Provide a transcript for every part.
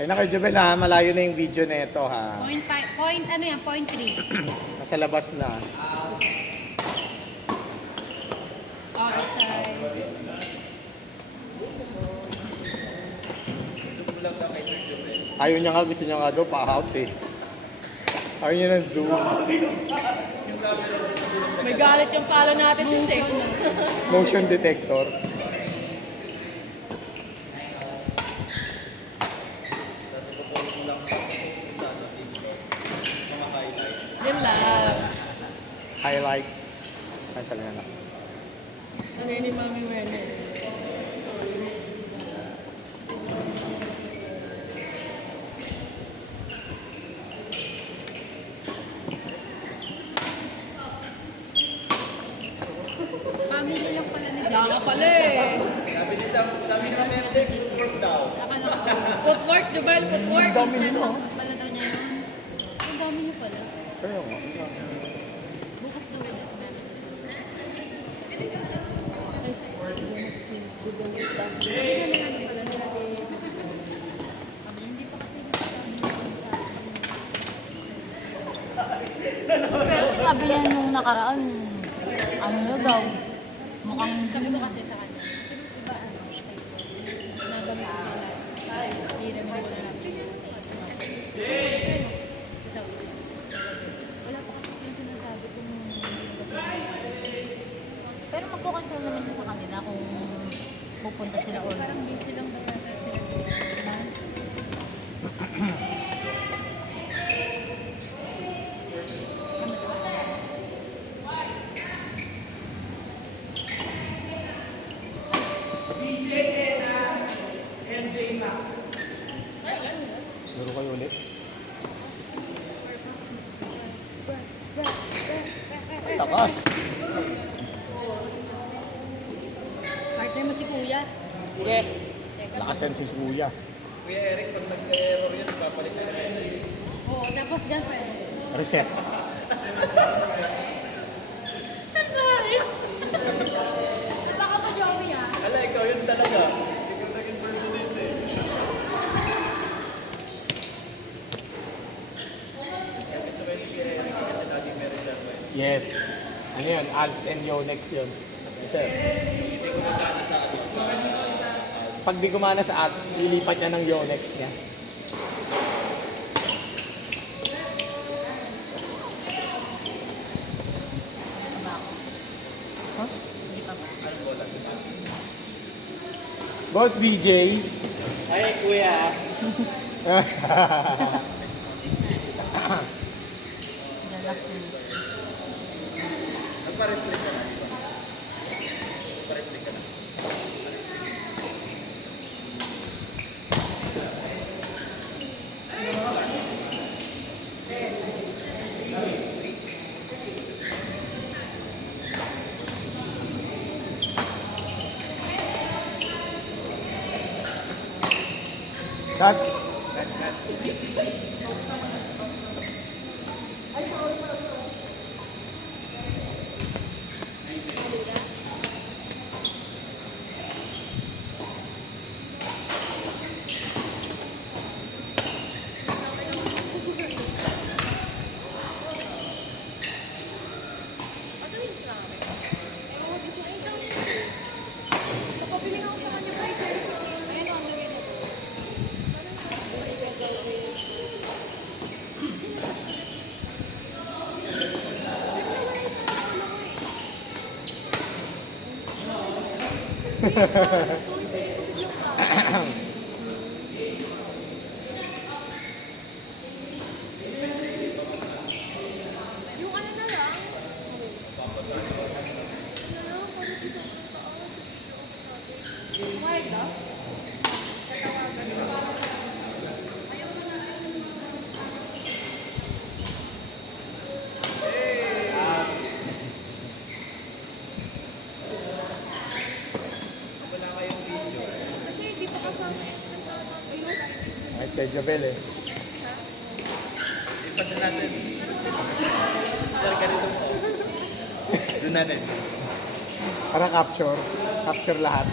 Kaya na kay Jobel ha, malayo na yung video na ito ha. Ano yan? Point 3. Nasa labas na. Outside. Ayaw niya nga, gusto niya nga daw pa-out eh. Ayaw niya ng zoom. May galit yung palo natin si Sek. Motion detector. Yun lang. Highlights. Cancel na lang. Ano yun ni Mami Werner? Family lang pala na Kaya nga pala eh. Sabi ni Meme, footwork daw. Akala ko. Footwork, Jubel, footwork. Dami nila. Pala daw niya yun. Ang dami niyo pala. Kaya nga. Bukas daw ulit. Hindi pa kasi Pero sinabi niya nung nakaraan, ano na daw, mukhang sabi ko kasi sa kanya. Pero iba ano, nagalit ko sila. Hindi na wala pa kasi yung sinasabi kung pero magkukontrol naman siya sa kanila kung pupunta sila or parang busy lang ba sila. Laro kayo ulit. Ay, lakas. Partner mo si Kuya. Yeah. Lakas yan si Kuya. Kuya Eric, pag nag-error yan, papalit na rin. Oo, tapos dyan pa eh. Reset. Saan galing? Baka pa Joey ah. Ala, ikaw yun talaga. Ikaw naging person dito eh. Gusto kayo ni Kuya Eric kasi lagi meron dyan ba? Yes. Ano yun? Alps and Yonex yun. Yes, sir. Pag di gumana sa apps, lilipat niya ng Yonex niya. hindi pa ba? Boss BJ. Ay, Kuya. Lalak ko. Nagpa-restrict ka na. Nagpa-restrict ka na. Cut. Ay, kay Jabel eh. Lipat na natin. Dahil ganito po. Doon natin. Para capture. Capture lahat.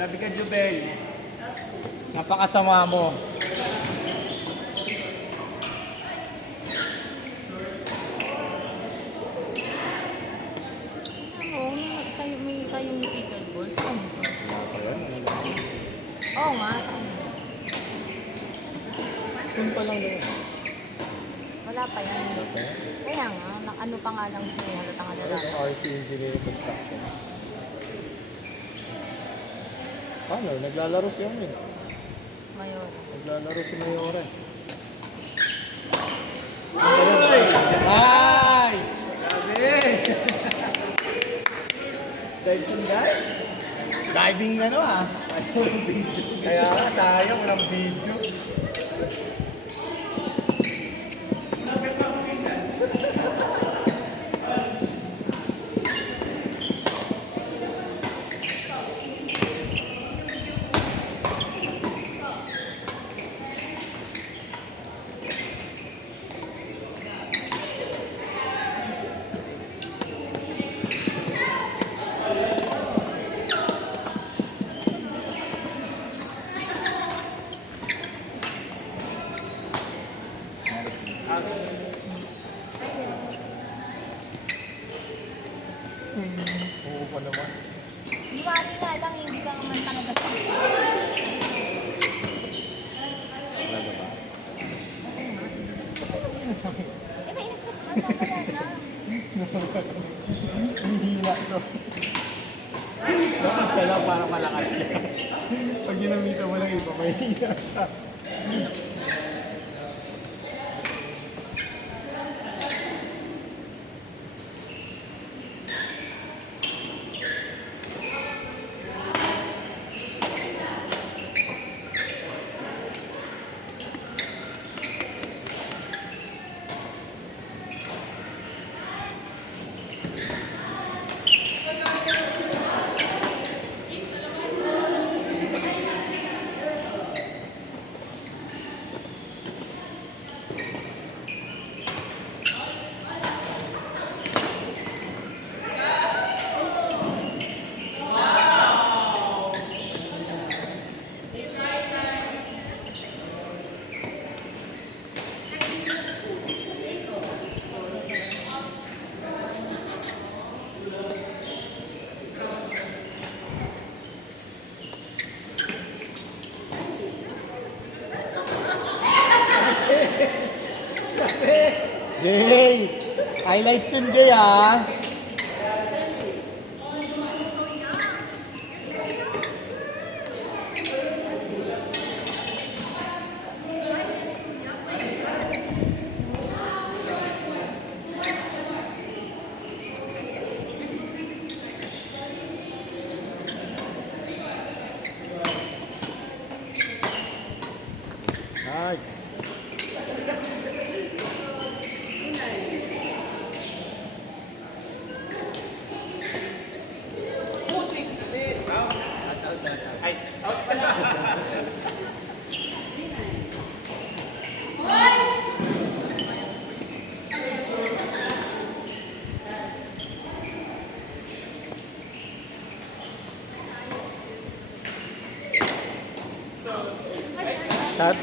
Grabe ka, Jubel. Napakasama mo. Oo, may kayong pickle balls. Ano to? Wala pa yan. Ano lang. Oo nga, saan? Sun pa lang doon. Wala pa yan. Wala pa yan. Kaya nga, ano pa nga lang siya, halatang Ay, lalaki. RC Engineering Construction. Paano? Naglalaro siya yun. Mayor. Naglalaro si Mayora. Nice! Grabe! Diving dive? Diving ano ah. Kaya nga, sayang walang video. Oo pa naman. Lumari nga lang, hindi ka naman talaga siya. Wala ba ba? Eh, may electric na. Hihila to. Bakit siya lang parang malakas siya? Pag ginamita mo lang iba, may hila siya. Jay! Highlights yun, Jay, ah! Nice! Ay, out pala. Cut?